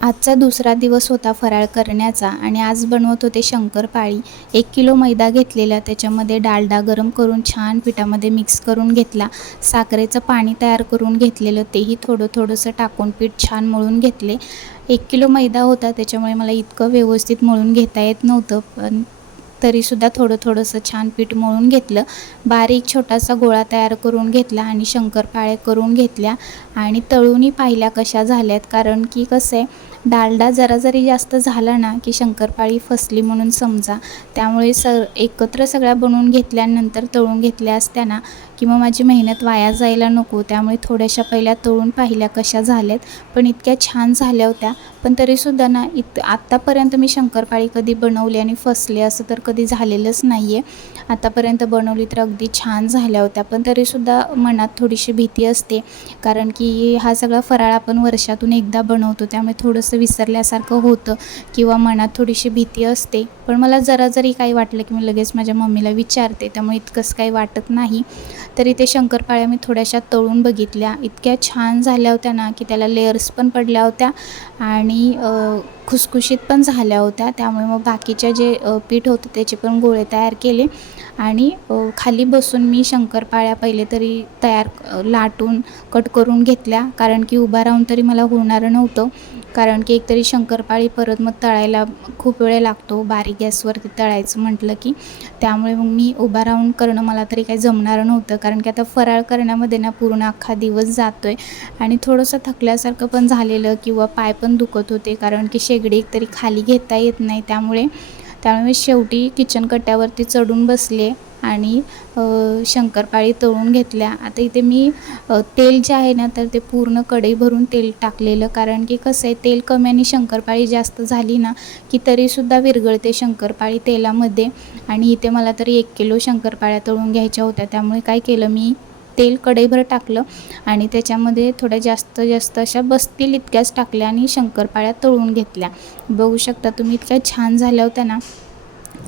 आजचा दुसरा दिवस होता फराळ करण्याचा आणि आज बनवत होते शंकरपाळी। 1 किलो मैदा घेतलेला, त्याच्यामध्ये डालडा गरम करून छान पिठामध्ये मिक्स करून घेतला। साखरेचं पाणी तयार करून घेतलेलं, तेही थोडंसं टाकून पीठ छान मळून घेतले। 1 किलो मैदा होता, त्याच्यामुळे मला इतकं व्यवस्थित मळून घेता येत नव्हतं, पण तरीसुद्धा थोडंसं छान पीठ मळून घेतलं। बारीक छोटासा गोळा तयार करून घेतला आणि शंकरपाळ्या करून घेतल्या आणि तळूनही पाहिल्या कशा झाल्यात, कारण की कसं आहे, डालडा जरा जरी जास्त झाला ना की शंकरपाळी फसली म्हणून समजा। त्यामुळे एकत्र सगळ्या बनवून घेतल्यानंतर तळून घेतल्या असत्या ना की मग माझी मेहनत वाया जायला नको, त्यामुळे थोड्याशा पहिल्या तळून पाहिल्या कशा झाल्यात, पण इतक्या छान झाल्या होत्या। पण तरीसुद्धा ना आत्तापर्यंत मी शंकरपाळी कधी बनवली आणि फसले असं तर कधी झालेलंच नाही आहे। आतापर्यंत बनवली तर अगदी छान झाल्या होत्या, पण तरीसुद्धा मनात थोडीशी भीती असते, कारण की हा सगळा फराळ आपण वर्षातून एकदा बनवतो, त्यामुळे थोडंसं विसरल्यासारखं होतं किंवा मनात थोडीशी भीती असते। पण मला जरा जरी काही वाटलं की मी लगेच माझ्या मम्मीला विचारते, त्यामुळे इतकंच काही वाटत नाही। तरी ते शंकरपाळ्या मी थोड्याशा तळून बघितल्या, इतक्या छान झाल्या होत्या ना की त्याला लेयर्स पण पडल्या होत्या आणि खुसखुशीत पण झाल्या होत्या। त्यामुळे मग बाकीच्या जे पीठ होतं त्याचे पण गोळे तयार केले आणि खाली बसून मी शंकरपाळ्या पहिले तरी लाटून कट करून घेतल्या, कारण की उभा राहून तरी मला होणार नव्हतं, कारण की एकतरी शंकरपाळी परत मग तळायला खूप वेळ लागतो बारीक गॅसवरती तळायचं म्हटलं की। त्यामुळे मग मी उभा राहून करणं मला तरी काही जमणार नव्हतं, कारण की आता फराळ करण्यामध्ये ना पूर्ण अख्खा दिवस जातोय आणि थोडंसं थकल्यासारखं पण झालेलं किंवा पाय पण दुखत होते, कारण की शेगडी एकतरी खाली घेता येत नाही। त्यामुळे मी शेवटी किचन कट्ट्यावरती चढून बसले आणि शंकरपाळी तळून घेतल्या। आता इथे मी तेल जे आहे ना तर ते पूर्ण कढई भरून तेल टाकलेलं, कारण की कसं आहे, तेल कमी आणि शंकरपाळी जास्त झाली ना की तरीसुद्धा विरघळते शंकरपाळी तेलामध्ये। आणि इथे मला तरी 1 किलो शंकरपाळ्या तळून घ्यायच्या होत्या, त्यामुळे काय केलं, मी तेल कढईभर टाकलं आणि त्याच्यामध्ये थोड्या जास्त अशा बसतील इतक्याच टाकल्या आणि शंकरपाळ्या तळून घेतल्या। बघू शकता तुम्ही, इतक्या छान झाल्या होत्या ना।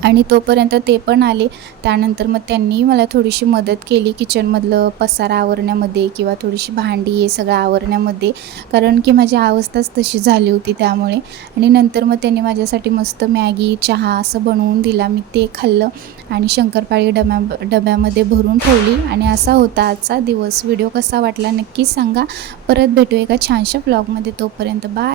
आणि तोपर्यंत ते पण आले, त्यानंतर मग त्यांनी मला थोडीशी मदत केली किचनमधलं पसारा आवरण्यामध्ये किंवा थोडीशी भांडी हे सगळं आवरण्यामध्ये, कारण की माझी अवस्थाच तशी झाली होती त्यामुळे। आणि नंतर मग त्यांनी माझ्यासाठी मस्त मॅगी चहा असं बनवून दिला, मी ते खाल्लं आणि शंकरपाळी डब्यामध्ये भरून ठेवली आणि असा होता आजचा दिवस। व्हिडिओ कसा वाटला नक्की सांगा। परत भेटू एका छानशा ब्लॉगमध्ये, तोपर्यंत बाय।